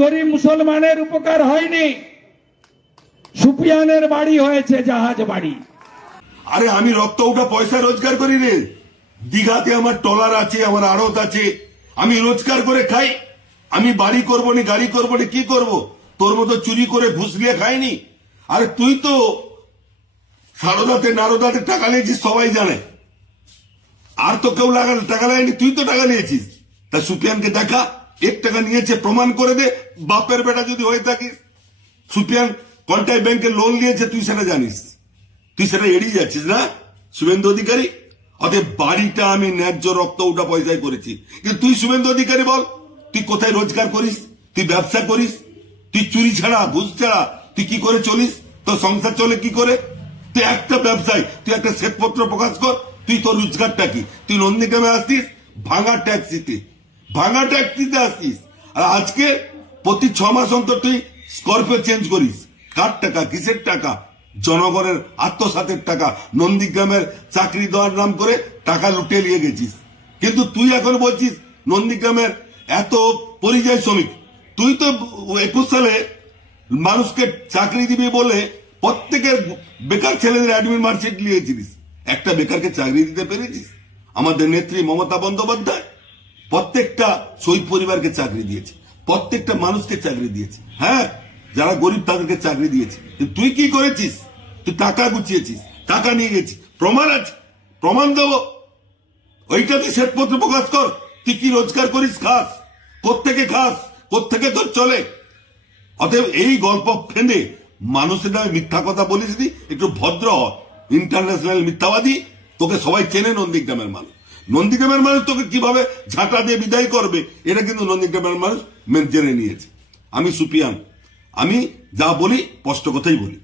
গরিব মুসলমানের উপকার হয়নি, সুফিয়ানের বাড়ি হয়েছে জাহাজ বাড়ি। আরে আমি রক্ত উঠা পয়সা রোজগার করি রে। দীঘাতে আমার টলার আছে, আমার আড়ত আছে, আমি রোজগার করে খাই। আমি বাড়ি করবো নি, গাড়ি করবো নি, কি করব? তোর মতো চুরি করে ঘুষ দিয়ে খাইনি। আরে তুই তো সারদাতে নারদাতে টাকা নিয়েছিস, সবাই জানে। আর তো কেউ টাকা নেয়নি, তুই তো টাকা নিয়েছিস। তা সুফিয়ানকে দেখা, 1 টাকা নিয়েছে প্রমাণ করে দে। বাপের বেটা যদি হয়ে থাকিস। সুফিয়ান কন্টাই ব্যাংকে লোন নিয়েছে, তুই সেটা জানিস, তুই সেটা এড়িয়ে যাচ্ছিস না শুভেন্দু অধিকারী। অতএব বাড়িটা আমি ন্যায্য রক্ত উঠা পয়সায় করেছি। কিন্তু তুই শুভেন্দু অধিকারী বল, তুই কোথায় রোজগার করিস? তুই ব্যবসা করিস? তুই চুরি ছাড়া, ঘুষ ছাড়া তুই কি করে চলিস? তোর সংসার চলে কি করে? তুই একটা ব্যবসায়, তুই একটা শ্বেতপত্র প্রকাশ কর। তুই তোর রোজগারটা কি? তুই নন্দীগ্রামে আসতিস ভাঙা ট্যাক্সিতে, ভাঙা ট্যাক্সিতে আসতিস। আর আজকে প্রতি 6 মাস অন্তর তুই স্করপিও চেঞ্জ করিস। কার টাকা, কিসের টাকা? জনগণের আত্মসাতের টাকা। নন্দীগ্রামের চাকরি দেওয়ার নাম করে টাকা লুটে নিয়ে গেছিস। কিন্তু তুই এখন বলছিস নন্দীগ্রামের এত পরিযায়ী শ্রমিক। তুই তো 21 সালে মানুষকে চাকরি দিবি বলে প্রত্যেকের বেকার ছেলেদের অ্যাডমিট মার্কশিট নিয়েছিলিস। একটা বেকারকে চাকরি দিতে পেরেছিস? আমাদের নেত্রী মমতা বন্দ্যোপাধ্যায় প্রত্যেকটা শহীদ পরিবারকে চাকরি দিয়েছে, প্রত্যেকটা মানুষকে চাকরি দিয়েছে। হ্যাঁ, যারা গরিব তাদেরকে চাকরি দিয়েছে। তুই কি করেছিস? তুই টাকা গুছিয়েছিস, টাকা নিয়ে গেছিস, প্রমাণ আছে, প্রমাণ দেবো। ওইটা তুই শ্বেতপত্র প্রকাশ কর। তুই কি রোজগার করিস, খাস কোত্থেকে, খাস কোত্থেকে, তোর চলে। অতএব এই গল্প ফেঁদে মানুষের নামে মিথ্যা কথা বলিস নি, একটু ভদ্র হ। ইন্টারন্যাশনাল মিথ্যাবাদী তোকে সবাই চেনে। নন্দীগ্রামের মানুষ, নন্দীগ্রামের মানুষ তোকে কিভাবে ঝাঁটা দিয়ে বিদায় করবে এটা কিন্তু নন্দীগ্রামের মানুষ জেনে নিয়েছে। আমি সুফিয়ান, আমি যা বলি স্পষ্ট কথাই বলি।